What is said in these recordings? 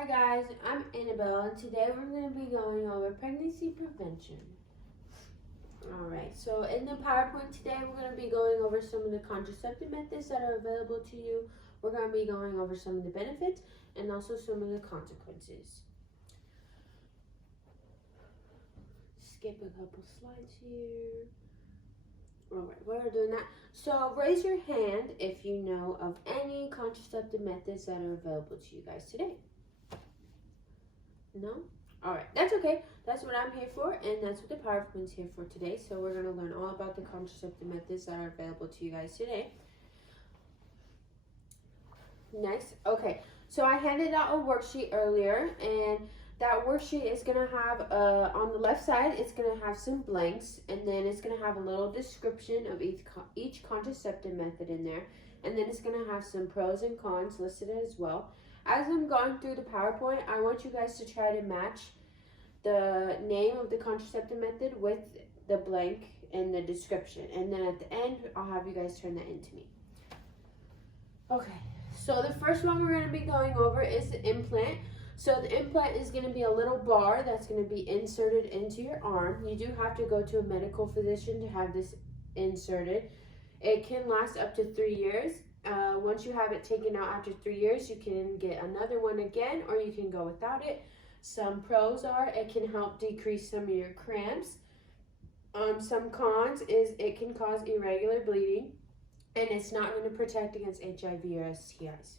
Hi guys, I'm Annabelle and today we're going to be going over pregnancy prevention. Alright, so in the PowerPoint today we're going to be going over some of the contraceptive methods that are available to you. We're going to be going over some of the benefits and also some of the consequences. Skip a couple slides here. Alright, while we're doing that, so raise your hand if you know of any contraceptive methods that are available to you guys today. No? Alright, that's okay. That's what I'm here for, and that's what the PowerPoint's here for today. So we're going to learn all about the contraceptive methods that are available to you guys today. Next, okay, so I handed out a worksheet earlier, and that worksheet is going to have, on the left side, it's going to have some blanks, and then it's going to have a little description of each contraceptive method in there, and then it's going to have some pros and cons listed as well. As I'm going through the PowerPoint, I want you guys to try to match the name of the contraceptive method with the blank in the description. And then at the end, I'll have you guys turn that into me. Okay, so the first one we're going to be going over is the implant. So the implant is going to be a little bar that's going to be inserted into your arm. You do have to go to a medical physician to have this inserted. It can last up to 3 years. Once you have it taken out after 3 years, you can get another one again, or you can go without it. Some pros are it can help decrease some of your cramps. Some cons is it can cause irregular bleeding, and it's not going to protect against HIV or STIs.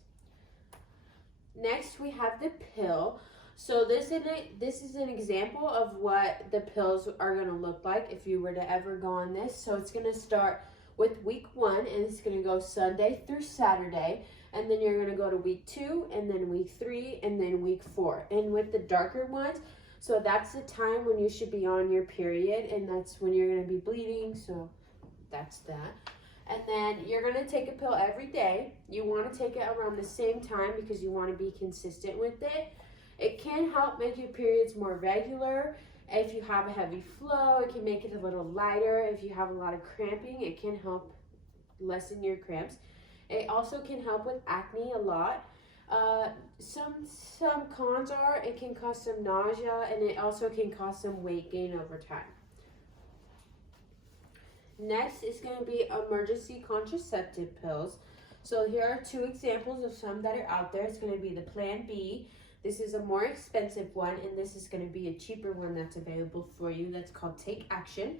Next, we have the pill. So this is an example of what the pills are going to look like if you were to ever go on this. So it's going to start with week 1, and it's going to go Sunday through Saturday, and then you're going to go to week 2, and then week 3, and then week 4. And with the darker ones, so that's the time when you should be on your period, and that's when you're going to be bleeding, so that's that. And then you're going to take a pill every day. You want to take it around the same time because you want to be consistent with it. It can help make your periods more regular. If you have a heavy flow, it can make it a little lighter. If you have a lot of cramping, it can help lessen your cramps. It also can help with acne a lot. Some cons are it can cause some nausea, and it also can cause some weight gain over time. Next is going to be emergency contraceptive pills. So here are 2 examples of some that are out there. It's going to be the Plan B. This is a more expensive one, and this is going to be a cheaper one that's available for you. That's called Take Action.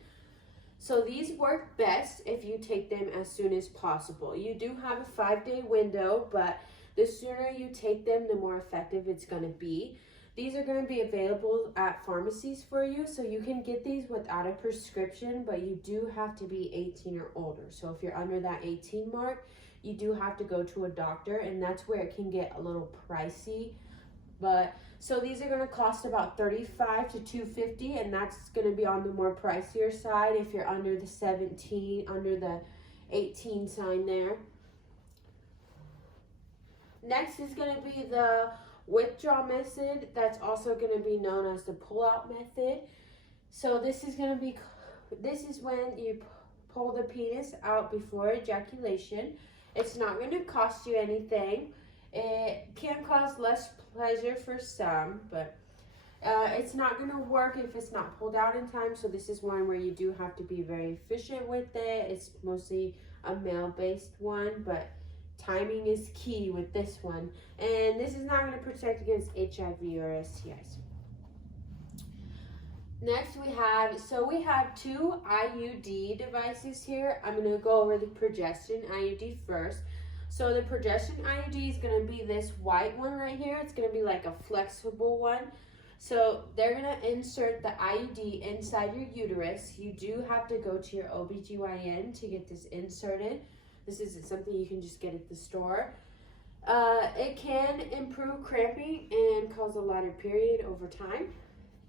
So these work best if you take them as soon as possible. You do have a 5-day window, but the sooner you take them, the more effective it's going to be. These are going to be available at pharmacies for you, so you can get these without a prescription, but you do have to be 18 or older. So if you're under that 18 mark, you do have to go to a doctor, and that's where it can get a little pricey. But so these are going to cost about $35 to $250, and that's going to be on the more pricier side if you're under the 17, under the 18 sign there. Next is going to be the withdrawal method. That's also going to be known as the pull-out method. So this is when you pull the penis out before ejaculation. It's not going to cost you anything. It can cause less pleasure for some, but it's not going to work if it's not pulled out in time. So this is one where you do have to be very efficient with it. It's mostly a male-based one, but timing is key with this one. And this is not going to protect against HIV or STIs. Next we have 2 IUD devices here. I'm going to go over the progestin IUD first. So the progestin IUD is going to be this white one right here. It's going to be like a flexible one. So they're going to insert the IUD inside your uterus. You do have to go to your OBGYN to get this inserted. This isn't something you can just get at the store. It can improve cramping and cause a lighter period over time.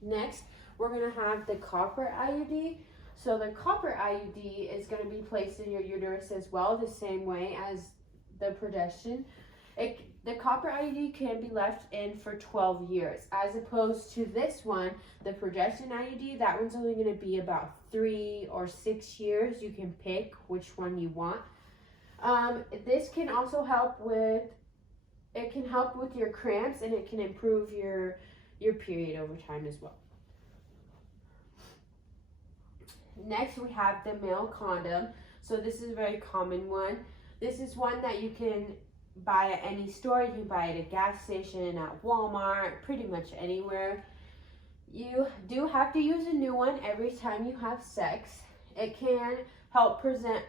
Next, we're going to have the copper IUD. So the copper IUD is going to be placed in your uterus as well, the same way as the progestin. The copper IUD can be left in for 12 years, as opposed to this one, the progestin IUD, that one's only going to be about 3 or 6 years. You can pick which one you want. This can also help with It can help with your cramps, and it can improve your period over time as well. Next, we have the male condom. So this is a very common one. This is one that you can buy at any store. You can buy it at a gas station, at Walmart, pretty much anywhere. You do have to use a new one every time you have sex. It can help prevent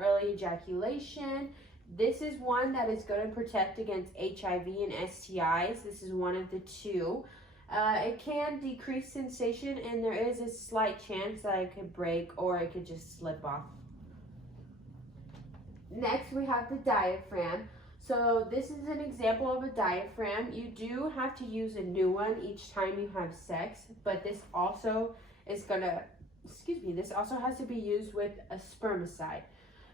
early ejaculation. This is one that is going to protect against HIV and STIs. This is one of the two. It can decrease sensation, and there is a slight chance that it could break or it could just slip off. Next, we have the diaphragm. So this is an example of a diaphragm. You do have to use a new one each time you have sex, but this also is gonna, this also has to be used with a spermicide.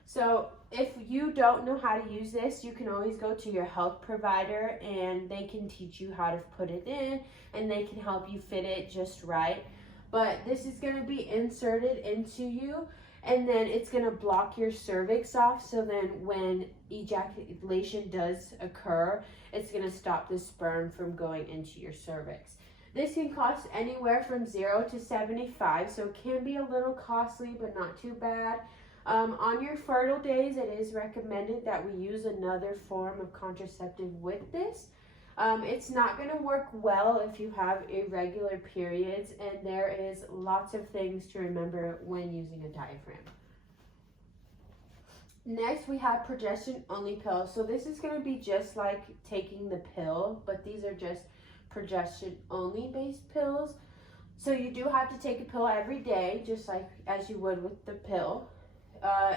So if you don't know how to use this, you can always go to your health provider and they can teach you how to put it in, and they can help you fit it just right. But this is gonna be inserted into you, and then it's gonna block your cervix off, so then when ejaculation does occur, it's gonna stop the sperm from going into your cervix. This can cost anywhere from $0 to $75, so it can be a little costly, but not too bad. On your fertile days, it is recommended that we use another form of contraceptive with this. It's not going to work well if you have irregular periods, and there is lots of things to remember when using a diaphragm. Next, we have progestin-only pills. So this is going to be just like taking the pill, but these are just progestin-only based pills. So you do have to take a pill every day, just like as you would with the pill.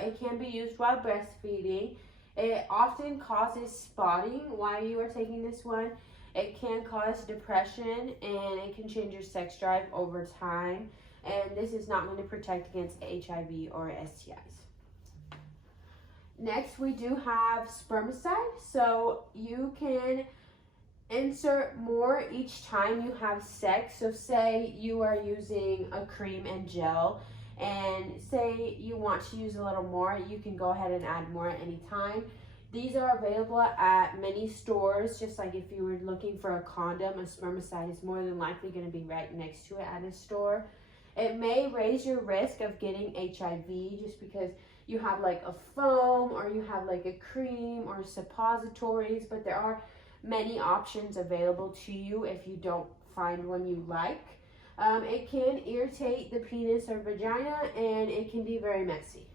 It can be used while breastfeeding. It often causes spotting while you are taking this one. It can cause depression, and it can change your sex drive over time. And this is not going to protect against HIV or STIs. Next, we do have spermicide. So you can insert more each time you have sex. So say you are using a cream and gel, and say you want to use a little more, you can go ahead and add more at any time. These are available at many stores. Just like if you were looking for a condom, a spermicide is more than likely going to be right next to it at a store. It may raise your risk of getting HIV just because you have like a foam, or you have like a cream or suppositories, but there are many options available to you if you don't find one you like. It can irritate the penis or vagina, and it can be very messy.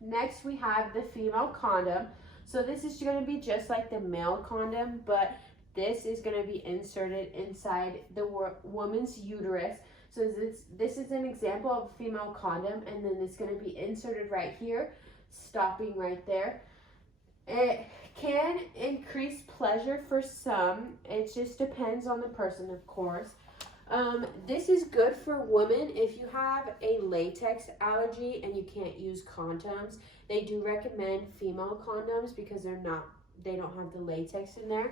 Next, we have the female condom. So this is going to be just like the male condom, but this is going to be inserted inside the woman's uterus. So this is an example of a female condom, and then it's going to be inserted right here, stopping right there. It can increase pleasure for some. It just depends on the person, of course. This is good for women if you have a latex allergy and you can't use condoms. They do recommend female condoms because they don't have the latex in there.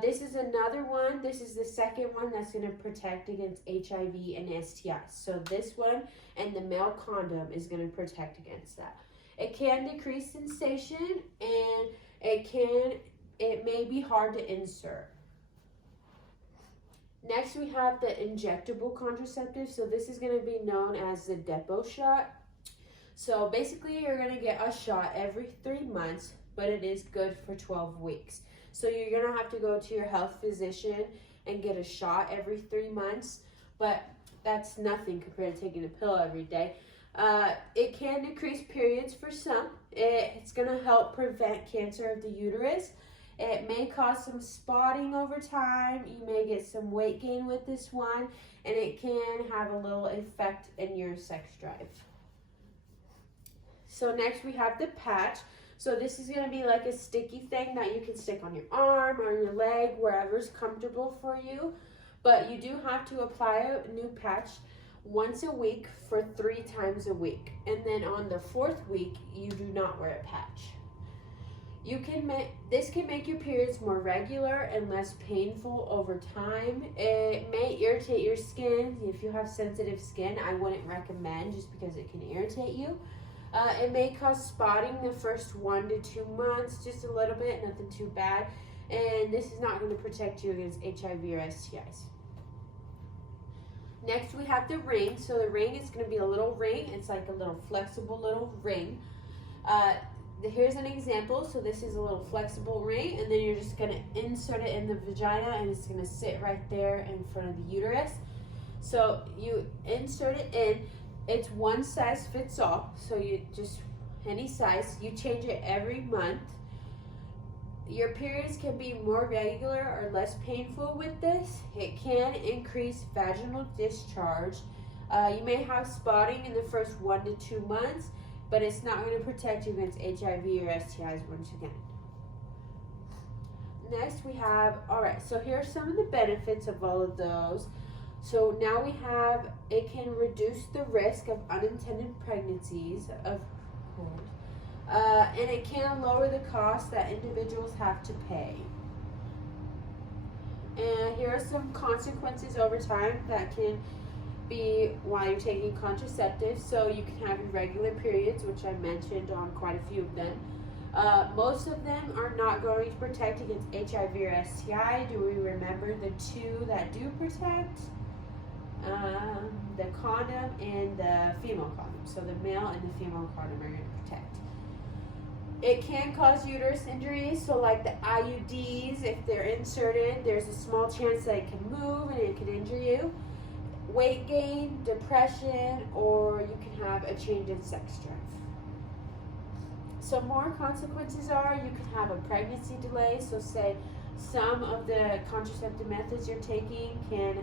This is another one. This is the second one that's going to protect against HIV and STIs. So this one and the male condom is going to protect against that. It can decrease sensation, and it may be hard to insert. Next, we have the injectable contraceptive. So this is going to be known as the depot shot. So basically, you're going to get a shot every 3 months, but it is good for 12 weeks. So you're going to have to go to your health physician and get a shot every 3 months, but that's nothing compared to taking a pill every day. It can decrease periods for some. It's going to help prevent cancer of the uterus. It may cause some spotting over time. You may get some weight gain with this one, and it can have a little effect in your sex drive. So next we have the patch. So this is going to be like a sticky thing that you can stick on your arm or your leg, wherever's comfortable for you. But you do have to apply a new patch once a week for 3 times a week. And then on the 4th week, you do not wear a patch. This can make your periods more regular and less painful over time. It may irritate your skin. If you have sensitive skin, I wouldn't recommend just because it can irritate you. It may cause spotting the first 1 to 2 months, just a little bit, nothing too bad. And this is not going to protect you against HIV or STIs. Next, we have the ring. So the ring is going to be a little ring. It's like a little flexible little ring. Here's an example. So this is a little flexible ring, and then you're just going to insert it in the vagina, and it's going to sit right there in front of the uterus. So you insert it in. It's one size fits all. So you just, any size. You change it every month. Your periods can be more regular or less painful with this. It can increase vaginal discharge. You may have spotting in the first 1 to 2 months, but it's not going to protect you against HIV or STIs once again. Next we have, alright, so here are some of the benefits of all of those. So now we have, it can reduce the risk of unintended pregnancies, of course. And it can lower the cost that individuals have to pay. And here are some consequences over time that can be while you're taking contraceptives. So you can have irregular periods, which I mentioned on quite a few of them. Most of them are not going to protect against HIV or STI. Do we remember the two that do protect? The condom and the female condom. So the male and the female condom are going to protect. It can cause uterus injuries, so like the IUDs, if they're inserted, there's a small chance that it can move and it can injure you. Weight gain, depression, or you can have a change in sex drive. Some more consequences are you can have a pregnancy delay, so say some of the contraceptive methods you're taking can,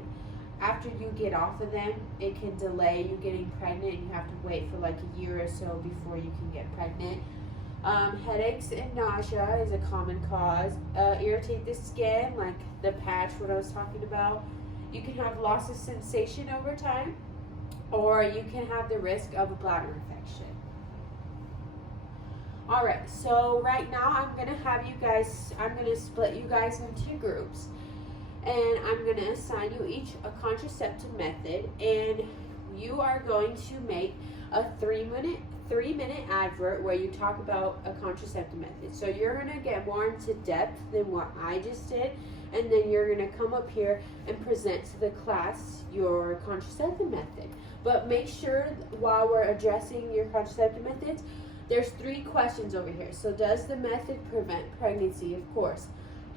after you get off of them, it can delay you getting pregnant. You have to wait for like a year or so before you can get pregnant. Headaches and nausea is a common cause. Irritate the skin, like the patch, what I was talking about. You can have loss of sensation over time, or you can have the risk of a bladder infection. Alright, so right now I'm going to split you guys into groups. And I'm going to assign you each a contraceptive method, and you are going to make a 3-minute advert where you talk about a contraceptive method. So you're going to get more into depth than what I just did, and then you're going to come up here and present to the class your contraceptive method. But make sure while we're addressing your contraceptive methods, there's 3 questions over here. So does the method prevent pregnancy? Of course.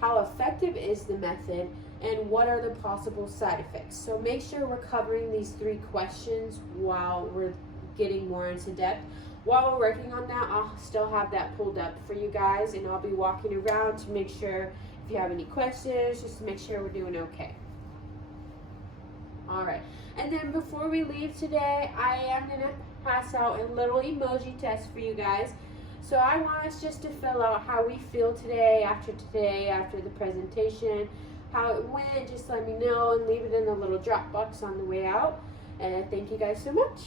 How effective is the method? And what are the possible side effects? So make sure we're covering these 3 questions while we're getting more into depth. While we're working on that, I'll still have that pulled up for you guys, and I'll be walking around to make sure if you have any questions, just to make sure we're doing okay. Alright, and then before we leave today, I am going to pass out a little emoji test for you guys. So I want us just to fill out how we feel today, after the presentation, how it went. Just let me know and leave it in the little drop box on the way out. And thank you guys so much.